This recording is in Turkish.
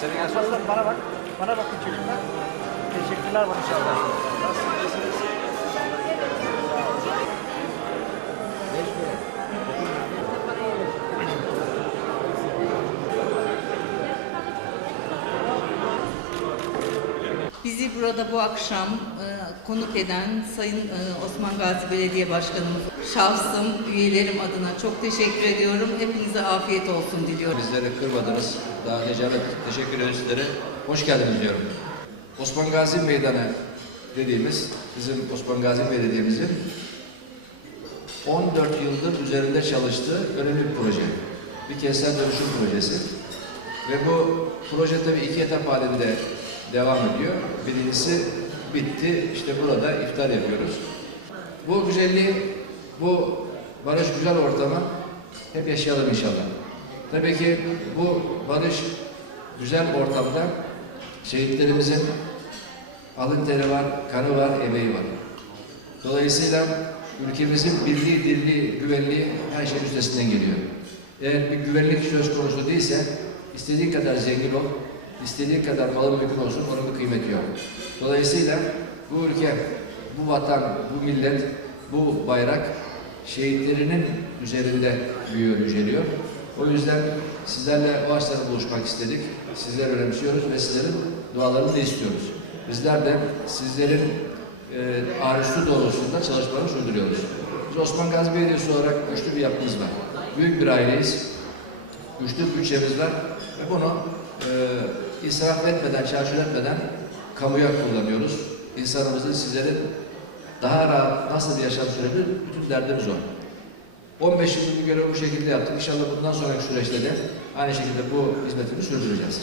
Senin en son Aslan bana bak. Bana bakın çocuklar. Teşekkürler bana inşallah. Bizi burada bu akşam e, konuk eden Sayın e, Osman Gazi Belediye Başkanımız, şahsım, üyelerim adına çok teşekkür ediyorum. Hepinize afiyet olsun diliyorum. Bizleri kırmadınız. Daha necamet teşekkür ediyorum sizlere. Hoş geldiniz diyorum. Osman Gazi Meydanı dediğimiz, bizim Osman Gazi Belediye'mizin 14 yıldır üzerinde çalıştığı önemli bir proje. Bir kentsel dönüşüm projesi. Ve bu proje tabii iki etap halinde devam ediyor. Birincisi bitti. İşte burada iftar yapıyoruz. Bu güzelliği, bu barış güzel ortamı hep yaşayalım inşallah. Tabii ki bu barış güzel ortamda şehitlerimizin alın teri var, kanı var, emeği var. Dolayısıyla ülkemizin birliği, dirliği, güvenliği her şeyin üstesinden geliyor. Eğer bir güvenlik söz konusu değilse istediğin kadar zengin ol, istediğin kadar malın mülkün olsun onun bir kıymeti yok. Dolayısıyla bu ülke, bu vatan, bu millet, bu bayrak şehitlerinin üzerinde büyüyor, yüceliyor. O yüzden sizlerle o açıdan buluşmak istedik. Sizleri önemsiyoruz ve sizlerin dualarını da istiyoruz. Bizler de sizlerin e, arzusu doğrultusunda çalışmalarını sürdürüyoruz. Biz Osman Gazi Belediyesi olarak güçlü bir yapımız var. Büyük bir aileyiz. Güçlü bütçemiz var ve bunu e, israf etmeden, çarçur etmeden kamuya kullanıyoruz. İnsanımızın, sizlerin daha rahat nasıl bir yaşam sürebilir? Bütün derdimiz o. 15 yıllık bir bu şekilde yaptık. İnşallah bundan sonraki süreçte de aynı şekilde bu hizmetimizi sürdüreceğiz.